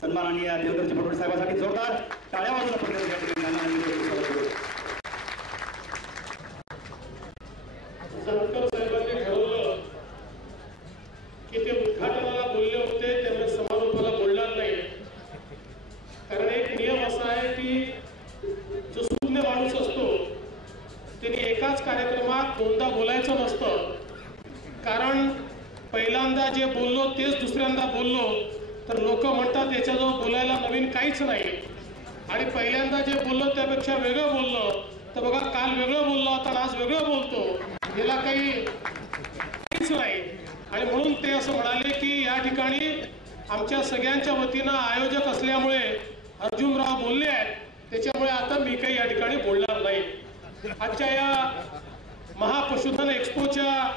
सन्माननीय देवेंद्रजी फडणवीस साहेबांसाठी जोरदार टाळ्या वाजवून आपण या ठिकाणी जानकर साहेबांनी ठरवलं की ते उद्घाटनाला बोलले होते त्यामुळे समारोपाला बोलणार नाही, कारण एक नियम असा आहे की जो शून्य माणूस असतो त्यांनी एकाच कार्यक्रमात दोनदा बोलायचं नसतं, कारण पहिल्यांदा जे बोललो तेच दुसऱ्यांदा बोललो तर लोक म्हणतात याच्याजवळ बोलायला नवीन काहीच नाही, आणि पहिल्यांदा जे बोललो त्यापेक्षा वेगळं बोललो तर बघा काल वेगळं बोललो होता आज वेगळं बोलतो, याला काहीच नाही. आणि म्हणून ते असं म्हणाले की या ठिकाणी आमच्या सगळ्यांच्या वतीनं आयोजक असल्यामुळे अर्जुनराव बोलले आहेत, त्याच्यामुळे आता मी काही या ठिकाणी बोलणार नाही. आजच्या या महापशुधन एक्स्पोच्या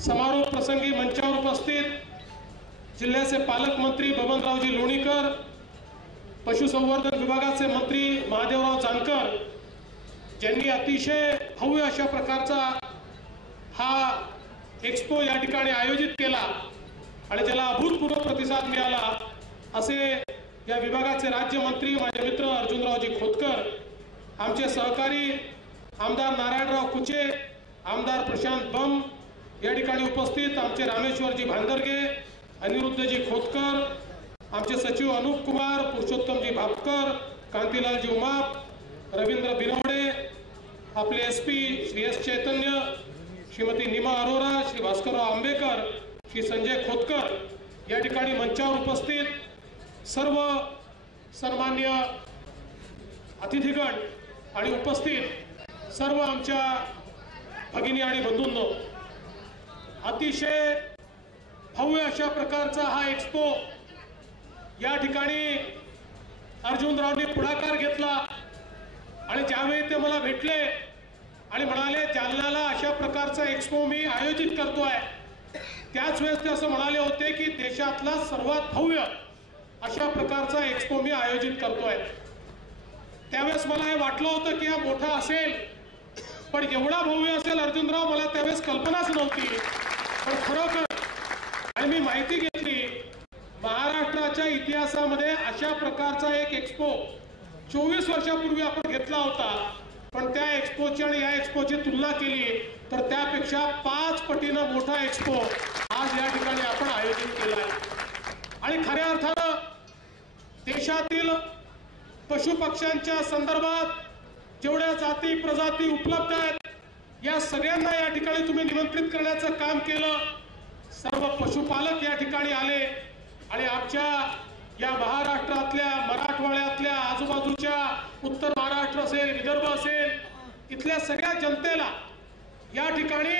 समारोप प्रसंगी मंचावर उपस्थित जिल्ह्याचे पालकमंत्री बबनरावजी लोणीकर, पशुसंवर्धन विभागाचे मंत्री महादेवराव जानकर, ज्यांनी अतिशय भव्य अशा प्रकारचा हा एक्स्पो या ठिकाणी आयोजित केला आणि ज्याला अभूतपूर्व प्रतिसाद मिळाला, असे या विभागाचे राज्यमंत्री माझे मित्र अर्जुनरावजी खोतकर, आमचे सहकारी आमदार नारायणराव कुचे, आमदार प्रशांत बम या ठिकाणी उपस्थित, आमचे रामेश्वरजी भांदरगे, अनिरुद्धजी खोतकर, आमचे सचिव अनूप कुमार, पुरुषोत्तमजी भापकर, कांतीलालजी उमाप, रवींद्र बिनवडे, आपले SP श्री S चैतन्य, श्रीमती नीमा अरोरा, श्री भास्करराव आंबेकर, श्री संजय खोतकर या ठिकाणी मंचावर उपस्थित सर्व सन्मान्य अतिथीगण आणि उपस्थित सर्व आमच्या भगिनी आणि बंधूंनो, अतिशय भव्य अशा प्रकारचा हा एक्स्पो या ठिकाणी अर्जुनरावनी पुढाकार घेतला आणि ज्यावेळी ते मला भेटले आणि म्हणाले जालन्याला अशा प्रकारचा एक्स्पो मी आयोजित करतोय, त्याच वेळेस ते असं म्हणाले होते की देशातला सर्वात भव्य अशा प्रकारचा एक्स्पो मी आयोजित करतोय. त्यावेळेस मला हे वाटलं होतं की हा मोठा असेल, पण एवढा भव्य असेल अर्जुनराव मला त्यावेळेस कल्पनाच नव्हती. पण खरोखर आणि मी माहिती घेतली, महाराष्ट्राच्या इतिहासामध्ये अशा प्रकारचा एक एक्स्पो 24 वर्षापूर्वी आपण घेतला होता, पण त्या एक्स्पोची आणि या एक्स्पोची तुलना केली तर त्यापेक्षा 5 पटीनं मोठा एक्स्पो आज या ठिकाणी आपण आयोजित केला आहे. आणि खऱ्या अर्थानं देशातील पशुपक्ष्यांच्या संदर्भात जेवढ्या जाती प्रजाती उपलब्ध आहेत या सगळ्यांना या ठिकाणी तुम्ही निमंत्रित करण्याचं काम केलं. सर्व पशुपालक या ठिकाणी आले आणि आमच्या या महाराष्ट्रातल्या, मराठवाड्यातल्या, आजूबाजूच्या उत्तर महाराष्ट्र असेल, विदर्भ असेल, इथल्या सगळ्या जनतेला या ठिकाणी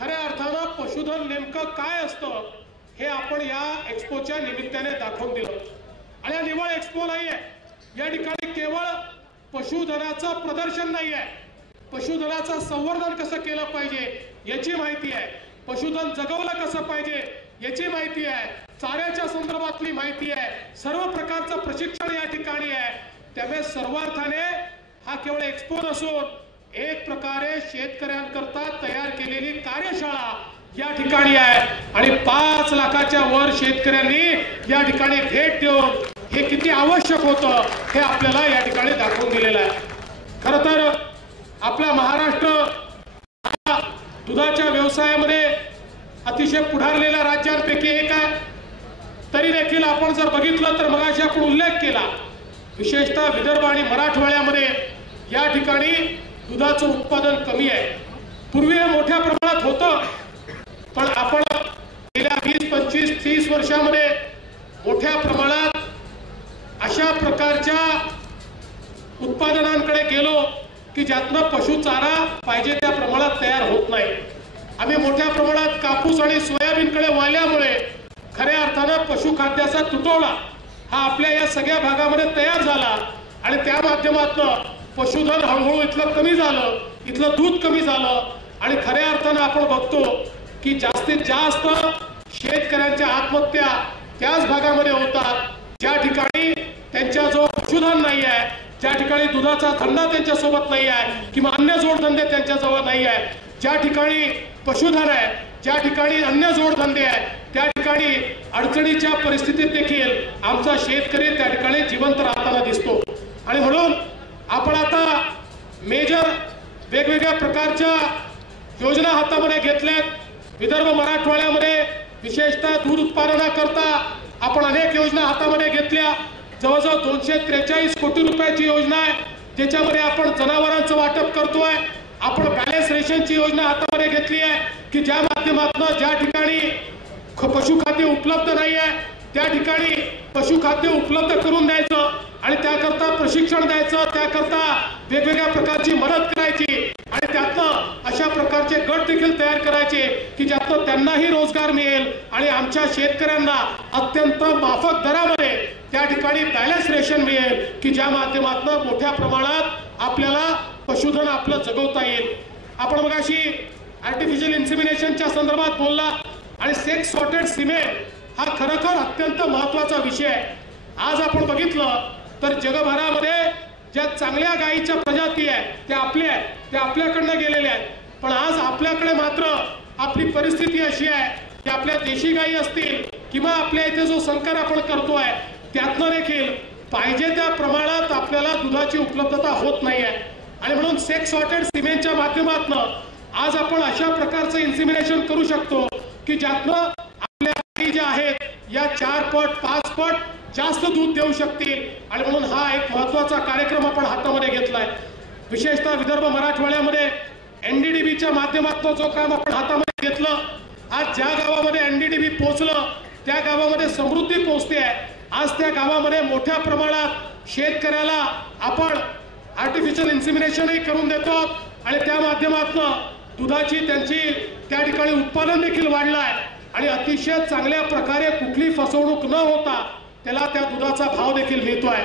खऱ्या अर्थानं पशुधन नेमकं काय असतं हे आपण या एक्स्पोच्या निमित्ताने दाखवून दिलं. आणि हा निव्वळ एक्स्पो नाही आहे, या ठिकाणी केवळ पशुधनाचं प्रदर्शन नाही आहे, पशुधनाचं संवर्धन कसं केलं पाहिजे याची माहिती आहे, पशुधन जगवलं कसं पाहिजे याची माहिती आहे, चाऱ्याच्या संदर्भातली माहिती आहे, सर्व प्रकारचं प्रशिक्षण या ठिकाणी आहे. त्यामुळे सर्वार्थाने हा केवळ एक्स्पो नसून एक प्रकारे शेतकऱ्यांकरता तयार केलेली कार्यशाळा या ठिकाणी आहे. आणि 5 लाखाच्या वर शेतकऱ्यांनी या ठिकाणी भेट देऊन हे किती आवश्यक होतं हे आपल्याला या ठिकाणी दाखवून दिलेलं आहे. खरं तर आपला महाराष्ट्र हा दुधाच्या व्यवसायामध्ये अतिशय पुढारलेल्या राज्यांपैकी एक आहे. तरी देखील आपण जर बघितलं तर मगाशी आपण उल्लेख केला, विशेषतः विदर्भ आणि मराठवाड्यामध्ये या ठिकाणी दुधाचं उत्पादन कमी आहे. पूर्वी हे मोठ्या प्रमाणात होतं, पण आपण गेल्या 20, 25, 30 वर्षामध्ये मोठ्या प्रमाणात अशा प्रकारच्या उत्पादनांकडे गेलो की ज्यातनं पशुचारा पाहिजे त्या प्रमाणात तयार होत नाही. आम्ही मोठ्या प्रमाणात कापूस आणि सोयाबीनकडे वळल्यामुळे खऱ्या अर्थानं पशुखाद्याचा तुटवडा हा आपल्या या सगळ्या भागामध्ये तयार झाला आणि त्या माध्यमातून पशुधन हळूहळू इथलं कमी झालं, इथलं दूध कमी झालं. आणि खऱ्या अर्थानं आपण बघतो की जास्तीत जास्त शेतकऱ्यांच्या आत्महत्या त्याच भागामध्ये होतात ज्या ठिकाणी त्यांच्याजवळ पशुधन नाही आहे, ज्या ठिकाणी दुधाचा धंदा त्यांच्यासोबत नाही आहे किंवा अन्य जोडधंदे त्यांच्याजवळ नाही आहे. ज्या ठिकाणी पशुधन आहे, ज्या ठिकाणी अन्य जोडधंदे आहेत त्या ठिकाणी अडचणीच्या परिस्थितीत देखील आमचा शेतकरी त्या ठिकाणी जिवंत राहताना दिसतो। आणि म्हणून आपण आता मेजर वेगवेगळ्या प्रकारच्या योजना हातामध्ये घेतल्यात। विदर्भ मराठवाड्यामध्ये विशेषतः दूध उत्पादनाकरता आपण अनेक योजना हातामध्ये घेतल्या। जवळजवळ 243 कोटी रुपयाची योजना आहे, ज्याच्यामध्ये आपण जनावरांचं वाटप करतोय। आपण बॅलन्स रेशनची योजना हातामध्ये घेतली आहे की ज्या माध्यमातून ज्या ठिकाणी पशुखाद्य उपलब्ध नाही आहे त्या ठिकाणी पशुखाद्य उपलब्ध करून द्यायचं आणि त्याकरता प्रशिक्षण द्यायचं, त्याकरता वेगवेगळ्या प्रकारची मदत करायची आणि त्यातनं अशा प्रकारचे गट देखील तयार करायचे की ज्यातनं त्यांनाही रोजगार मिळेल आणि आमच्या शेतकऱ्यांना अत्यंत माफक दरामध्ये त्या ठिकाणी बॅलन्स रेशन मिळेल की ज्या माध्यमातून मोठ्या प्रमाणात आपल्याला पशुधन आपलं जगवता येईल। आपण मगाशी आर्टिफिशियल इन्सेमिनेशनच्या संदर्भात बोलला आणि सेक्स सॉर्टेड सिमेंट हा खरोखर अत्यंत महत्त्वाचा विषय आहे। आज आपण बघितलं तर जगभरामध्ये ज्या चांगल्या गायीच्या प्रजाती आहेत त्या आपल्याकडनं गेलेल्या आहेत, पण आज आपल्याकडे मात्र आपली परिस्थिती अशी आहे की आपल्या देशी गायी असतील किंवा आपल्या इथे जो संकर आपण करतोय त्यातनं देखील पाहिजे त्या प्रमाणात आपल्याला दुधाची उपलब्धता होत नाही आहे। आणि म्हणून सेक्स सॉर्टेड सिमेंटच्या माध्यमातून आज आपण अशा प्रकारचं इन्सिमिनेशन करू शकतो की ज्यातनं आपल्या गायी ज्या आहेत या 4 पट 5 पट जास्त दूध देऊ शकतील। आणि म्हणून हा एक महत्त्वाचा कार्यक्रम आपण हातामध्ये घेतलाय। विशेषतः विदर्भ मराठवाड्यामध्ये एनडीडीबीच्या माध्यमातून जो काम आपण हातामध्ये घेतलं, आज ज्या गावामध्ये एनडीडीबी पोहोचलं त्या गावामध्ये समृद्धी पोहोचते आहे। आज त्या गावामध्ये मोठ्या प्रमाणात शेतकऱ्याला आपण आर्टिफिशियल इन्सिमिनेशनही करून देतो आणि त्या माध्यमातून दुधाची त्यांची त्या ठिकाणी उत्पादन देखील वाढलं आहे आणि अतिशय चांगल्या प्रकारे कुठली फसवणूक न होता त्याला त्या दुधाचा भाव देखील मिळतोय।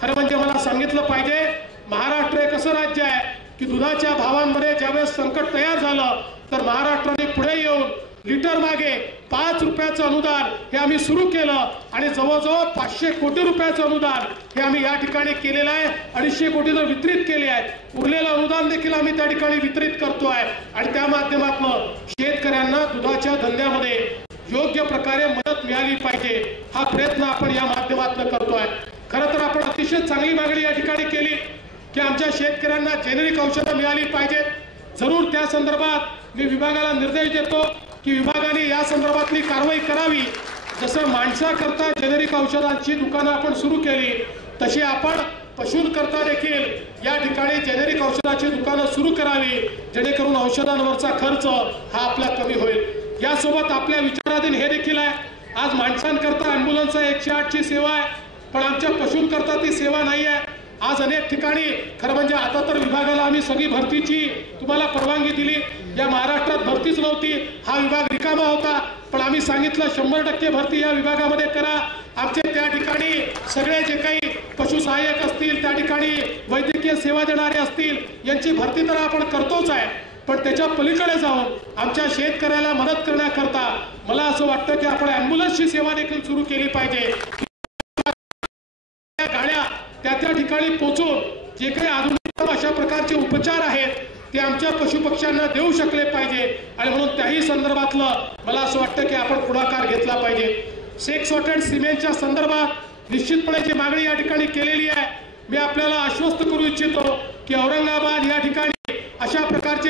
खरं म्हणजे मला सांगितलं पाहिजे, महाराष्ट्र एक असं राज्य आहे की दुधाच्या भावांमध्ये ज्यावेळेस संकट तयार झालं तर महाराष्ट्राने पुढे येऊन लिटर मागे 5 रुपयाचं अनुदान हे आम्ही सुरू केलं आणि जवळजवळ 500 कोटी रुपयाचं अनुदान हे आम्ही या ठिकाणी केलेलं आहे। 250 कोटी वितरित केले आहेत, उरलेलं अनुदान देखील आम्ही त्या ठिकाणी वितरित करतोय आणि त्या माध्यमातून शेतकऱ्यांना दुधाच्या धंद्यामध्ये योग्य प्रकारे मदत मिळाली पाहिजे हा प्रयत्न आपण या माध्यमातून करतोय। खरं तर आपण अतिशय चांगली मागणी या ठिकाणी केली की आमच्या शेतकऱ्यांना जेनेरिक औषधं मिळाली पाहिजेत। जरूर त्या संदर्भात मी विभागाला निर्देश देतो की विभागाने या संदर्भातली कारवाई करावी। जसं माणसाकरता जेनेरिक औषधांची दुकानं आपण सुरू केली तशी आपण पशूंकरता देखील या ठिकाणी जेनेरिक औषधाची दुकानं सुरू करावी, जेणेकरून औषधांवरचा खर्च हा आपला कमी होईल। यासोबत आपल्या विचाराधीन हे देखील आहे, आज माणसांकरता ॲम्ब्युलन्स 108ची सेवा आहे पण आमच्या पशूंकरता ती सेवा नाही आहे। आज अनेक ठिकाणी खरं म्हणजे आता तर विभागाला आम्ही सगळी भरतीची तुम्हाला परवानगी दिली, या महाराष्ट्रात भरतीच नव्हती, हा विभाग रिकामा होता, पण आम्ही सांगितलं 100% भरती या विभागामध्ये करा। आमचे त्या ठिकाणी सगळे जे काही पशुसहाय्यक असतील, त्या ठिकाणी वैद्यकीय सेवा देणारे असतील, यांची भरती तर आपण करतोच आहे, पण त्याच्या पलीकडे जाऊन आमच्या शेतकऱ्याला मदत करण्याकरता मला असं वाटतं की आपण ॲम्ब्युलन्सची सेवा देखील सुरू केली पाहिजे। गाड्या त्या ठिकाणी पोहोचून जे काही आधुनिक अशा प्रकारचे उपचार आहेत ते आमच्या पशुपक्ष्यांना देऊ शकले पाहिजे आणि म्हणून त्याही संदर्भातलं मला असं वाटतं की आपण पुढाकार घेतला पाहिजे। सेक्स सॉर्टेड सिमेंटच्या संदर्भात निश्चितपणे जी मागणी या ठिकाणी केलेली आहे, मी आपल्याला आश्वस्त करू इच्छितो की औरंगाबाद या ठिकाणी अशा प्रकारचे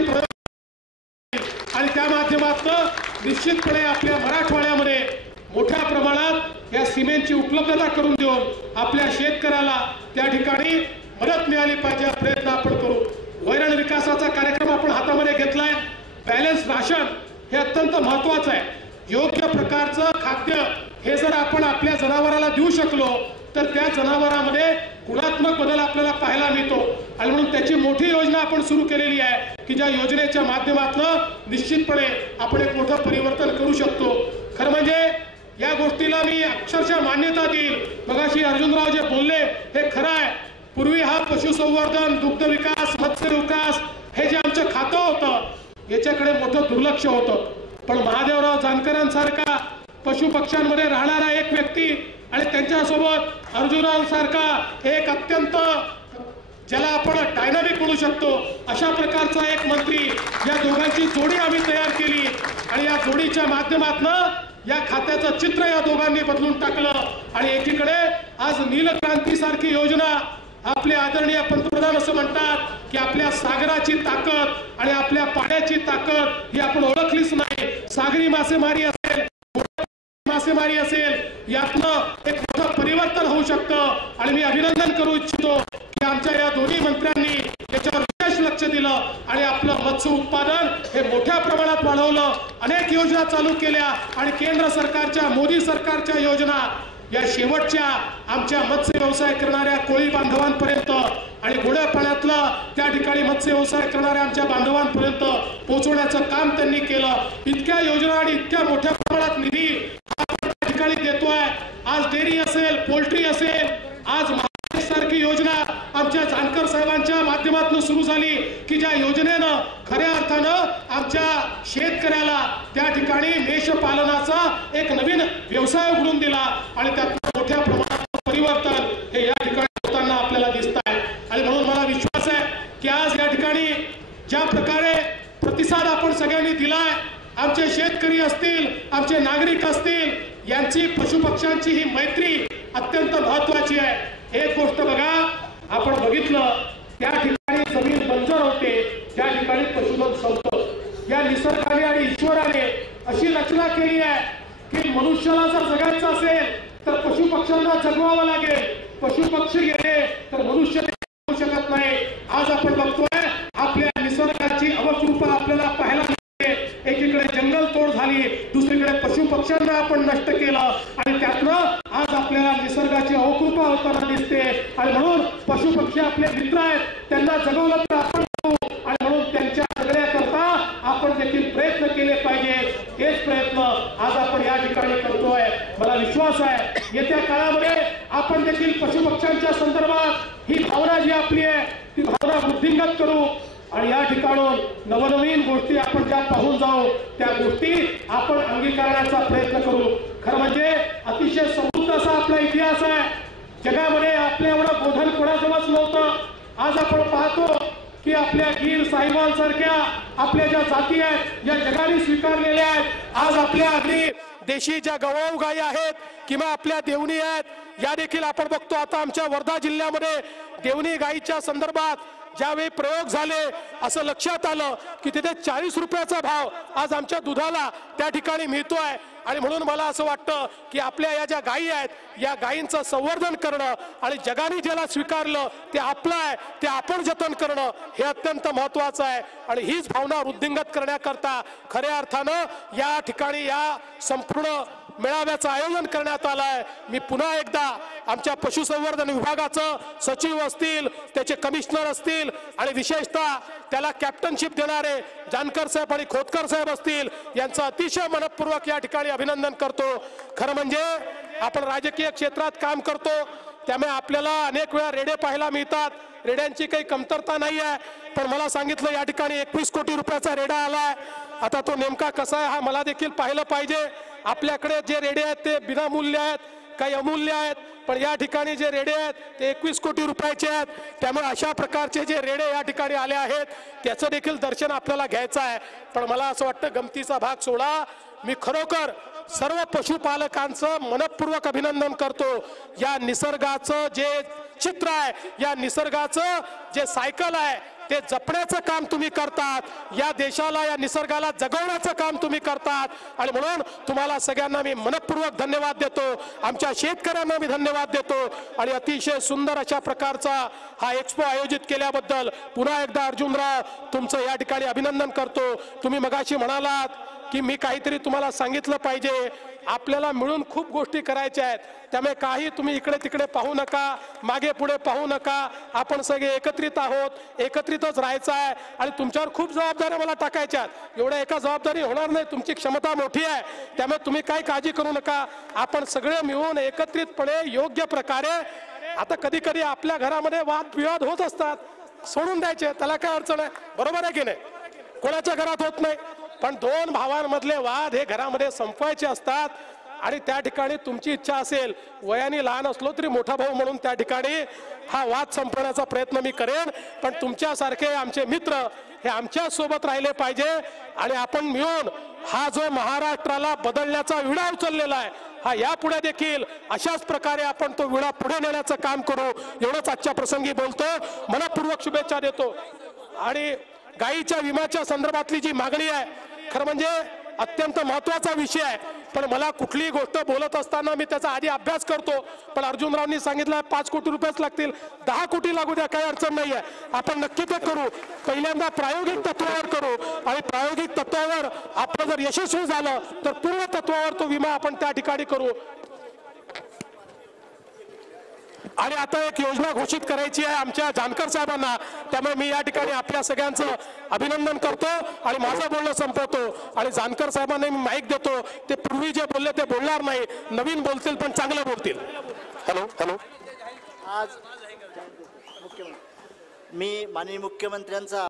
आणि त्या माध्यमातून निश्चितपणे आपल्या मराठवाड्यामध्ये मोठ्या प्रमाणात या सिमेंटची उपलब्धता करून देऊन आपल्या शेतकऱ्याला त्या ठिकाणी मदत मिळाली पाहिजे हा प्रयत्न आपण करू। वैरण विकासाचा कार्यक्रम आपण हातामध्ये घेतलाय। बॅलन्स राशन हे अत्यंत महत्वाचं आहे। योग्य प्रकारचं खाद्य हे जर आपण आपल्या जनावराला देऊ शकलो तर त्या जनावरांमध्ये गुणात्मक बदल आपल्याला पाहायला मिळतो आणि म्हणून त्याची मोठी योजना आपण सुरू केलेली आहे की ज्या योजनेच्या माध्यमातून निश्चितपणे आपण एक मोठं परिवर्तन करू शकतो। खरं म्हणजे या गोष्टीला मी अक्षरशः मान्यता देईल। मगाशी अर्जुनराव जे बोलले हे खरं आहे। पूर्वी हा पशुसंवर्धन, दुग्ध विकास, मत्स्य विकास हे जे आमचं खातं होतं याच्याकडे मोठं दुर्लक्ष होतं, पण महादेवराव जानकरांसारखा पशुपक्ष्यांमध्ये राहणारा एक व्यक्ती आणि त्यांच्यासोबत अर्जुनराव सारखा एक अत्यंत ज्याला आपण डायनामिक म्हणू शकतो अशा प्रकारचा एक मंत्री, या दोघांची जोडी आम्ही तयार केली आणि या जोडीच्या माध्यमातून या खात्याचं चित्र या दोघांनी बदलून टाकलं आणि एकीकडे आज नीलक्रांती सारखी योजना आपले आदरणीय पंतप्रधान असं म्हणतात की आपल्या सागराची ताकद आणि आपल्या पाण्याची ताकद ही आपण ओळखलीच नाही। सागरी मासेमारी असेल, मासेमारी असेल, यातनं एक मोठं परिवर्तन होऊ शकतं आणि मी अभिनंदन करू इच्छितो की आमच्या या दोन्ही मंत्र्यांनी याच्यावर विशेष लक्ष दिलं आणि आपलं मत्स्य उत्पादन हे मोठ्या प्रमाणात वाढवलं। अनेक योजना चालू केल्या आणि केंद्र सरकारच्या, मोदी सरकारच्या योजना या शेवटच्या आमच्या मत्स्य व्यवसाय करणाऱ्या कोळी बांधवांपर्यंत आणि गोड्या पाण्यातला त्या ठिकाणी मत्स्य व्यवसाय करणाऱ्या आमच्या बांधवांपर्यंत पोहोचवण्याचं काम त्यांनी केलं। इतक्या योजना आणि इतक्या मोठ्या प्रमाणात निधी आपण त्या ठिकाणी देतोय। आज डेअरी असेल, पोल्ट्री असेल, आज सारखी योजना आमच्या जानकर साहेबांच्या माध्यमातून सुरू झाली की ज्या योजनेनं खऱ्या अर्थानं आमच्या शेतकऱ्याला त्या ठिकाणी मेषपालनाचा एक नवीन व्यवसाय उघडून दिला आणि त्यात मोठ्या प्रमाणात परिवर्तन हे या ठिकाणी होताना आपल्याला दिसत आहे। आणि म्हणून मला विश्वास आहे की आज या ठिकाणी ज्या प्रकारे प्रतिसाद आपण सगळ्यांनी दिलाय, आमचे शेतकरी असतील, आमचे नागरिक असतील, यांची पशुपक्ष्यांची ही मैत्री अत्यंत महत्वाची आहे। एक गोष्ट बघा, आपण बघितलं त्या ठिकाणी जमीन बंजर होते, त्या ठिकाणी पशुधन संपतं। या निसर्गाने आणि ईश्वराने अशी रचना केली आहे की मनुष्याला जर जगायचं असेल तर पशुपक्ष्यांना जगवावं लागेल, पशुपक्षी गेले तर मनुष्य जगू शकत नाही। आज आपण बघतोय आपल्या निसर्गाची अवकृपा आपल्याला पाहायला मिळते। एकीकडे जंगल तोड झाली, दुसरीकडे पशुपक्ष्यांना आपण नष्ट केलं आणि त्यातनं आज आपल्याला निसर्गाची अवकृपा होताना दिसते। आणि म्हणून पशुपक्षी आपले मित्र आहेत, त्यांना जगवलं तर आपण आणि म्हणून त्यांच्या जगण्याकरता आपण देखील प्रयत्न केले पाहिजेत। हेच प्रयत्न आज आपण या ठिकाणी करतोय। मला विश्वास आहे येत्या काळामध्ये आपण देखील पशुपक्ष्यांच्या संदर्भात ही भावना जी आपली आहे ती भावना वृद्धिंगत करू आणि या ठिकाणून नवनवीन गोष्टी आपण ज्या पाहून जाऊ त्या गोष्टी आपण अंगीकारण्याचा प्रयत्न करू। खरं म्हणजे अतिशय समृद्ध असा आपला इतिहास आहे। जगामध्ये आपल्या एवढं बोधन कोणाजवळच नव्हतं। आज आपण पाहतो की आपल्या गीर, साहिवाल सारख्या आपल्या ज्या जाती आहेत या जगाने स्वीकारलेल्या आहेत। आज आपल्या अगदी देशी ज्या गवळाऊ गायी आहेत किंवा आपल्या देवणी आहेत, या देखील आपण बघतो। आता आमच्या वर्धा जिल्ह्यामध्ये देवणी गायीच्या संदर्भात ज्यावेळी प्रयोग झाले असं लक्षात आलं की तिथे 40 रुपयाचा भाव आज आमच्या दुधाला त्या ठिकाणी मिळतोय। आणि म्हणून मला असं वाटतं की आपल्या या ज्या गायी आहेत या गायींचं संवर्धन करणं आणि जगाने ज्याला स्वीकारलं ते आपलं आहे ते आपण जतन करणं हे अत्यंत महत्त्वाचं आहे। आणि हीच भावना वृद्धिंगत करण्याकरता खऱ्या अर्थानं या ठिकाणी या संपूर्ण मेळाव्याचं आयोजन करण्यात आलं आहे। मी पुन्हा एकदा आमच्या पशुसंवर्धन विभागाचं सचिव असतील, त्याचे कमिशनर असतील आणि विशेषतः त्याला कॅप्टनशिप देणारे जानकर साहेब आणि खोतकर साहेब असतील यांचं अतिशय मनपूर्वक या ठिकाणी अभिनंदन करतो। खरं म्हणजे आपण राजकीय क्षेत्रात काम करतो त्यामुळे आपल्याला अनेक वेळा रेडे पाहायला मिळतात, रेड्यांची काही कमतरता नाही आहे। पण मला सांगितलं या ठिकाणी 21 कोटी रुपयाचा रेडा आलाय। आता तो नेमका कसा आहे हा मला देखील पाहिलं पाहिजे। आपल्याकडे जे रेडे आहेत ते विनामूल्य आहेत, काही अमूल्य आहेत, पण या ठिकाणी जे रेडे आहेत ते 21 कोटी रुपयाचे आहेत। त्यामुळे अशा प्रकारचे जे रेडे या ठिकाणी आले आहेत त्याचं देखील दर्शन आपल्याला घ्यायचं आहे। पण मला असं वाटतं गमतीचा भाग सोडा, मी खरोखर सर्व पशुपालकांचं मनपूर्वक अभिनंदन करतो। या निसर्गाचं जे चित्र आहे, या निसर्गाचं जे सायकल आहे ते जपण्याचं काम तुम्ही करतात, या देशाला या निसर्गाला जगवण्याचं काम तुम्ही करतात आणि म्हणून तुम्हाला सगळ्यांना मी मनपूर्वक धन्यवाद देतो। आमच्या शेतकऱ्यांना मी धन्यवाद देतो आणि अतिशय सुंदर अशा प्रकारचा हा एक्सपो आयोजित केल्याबद्दल पुन्हा एकदा अर्जुनराव तुमचं या ठिकाणी अभिनंदन करतो। तुम्ही मगाशी म्हणालात की मी काहीतरी तुम्हाला सांगितलं पाहिजे, आपल्याला मिळून खूप गोष्टी करायच्या आहेत, त्यामुळे काही तुम्ही इकडे तिकडे पाहू नका, मागे पुढे पाहू नका। आपण सगळे एकत्रित आहोत, एकत्रितच राहायचं आहे आणि तुमच्यावर खूप जबाबदाऱ्या मला टाकायच्या आहेत। एवढ्या एका जबाबदारी होणार नाही, तुमची क्षमता मोठी आहे, त्यामुळे तुम्ही काही काळजी करू नका। आपण सगळे मिळून एकत्रितपणे योग्य प्रकारे, आता कधी कधी आपल्या घरामध्ये वादविवाद होत असतात, सोडून द्यायचे, त्याला काय अडचण आहे, बरोबर आहे की नाही? कोणाच्या घरात होत नाही, पण दोन भावांमधले वाद हे घरामध्ये संपवायचे असतात आणि त्या ठिकाणी तुमची इच्छा असेल, वयाने लहान असलो तरी मोठा भाऊ म्हणून त्या ठिकाणी हा वाद संपवण्याचा प्रयत्न मी करेन। पण तुमच्यासारखे आमचे मित्र हे आमच्या सोबत राहिले पाहिजे आणि आपण मिळून हा जो महाराष्ट्राला बदलण्याचा विडा उचललेला आहे, हा यापुढे देखील अशाच प्रकारे आपण तो विडा पुढे नेण्याचं काम करू, एवढंच आजच्या प्रसंगी बोलतो. मनपूर्वक शुभेच्छा देतो. आणि गायीच्या विम्याच्या संदर्भातली जी मागणी आहे, खरं म्हणजे अत्यंत महत्वाचा विषय आहे. पण मला कुठलीही गोष्ट बोलत असताना मी त्याचा आधी अभ्यास करतो. पण अर्जुनरावनी सांगितलं 5 कोटी रुपयेच लागतील, 10 कोटी लागू द्या, काही अडचण नाही आहे. आपण नक्की ते करू. पहिल्यांदा प्रायोगिक तत्वावर करू आणि प्रायोगिक तत्वावर आपण जर यशस्वी झालं तर पूर्ण तत्वावर तो विमा आपण त्या ठिकाणी करू. आणि आता एक योजना घोषित करायची आहे आमच्या जानकर साहेबांना. त्यामुळे मी या ठिकाणी आपल्या सगळ्यांचं अभिनंदन करतो आणि माझं बोलणं संपवतो. आणि जानकर साहेबांना मी माईक देतो. ते पूर्वी जे बोलले ते बोलणार नाही, नवीन बोलतील पण चांगलं बोलतील. Hello hello. आज मी माननीय मुख्यमंत्र्यांचा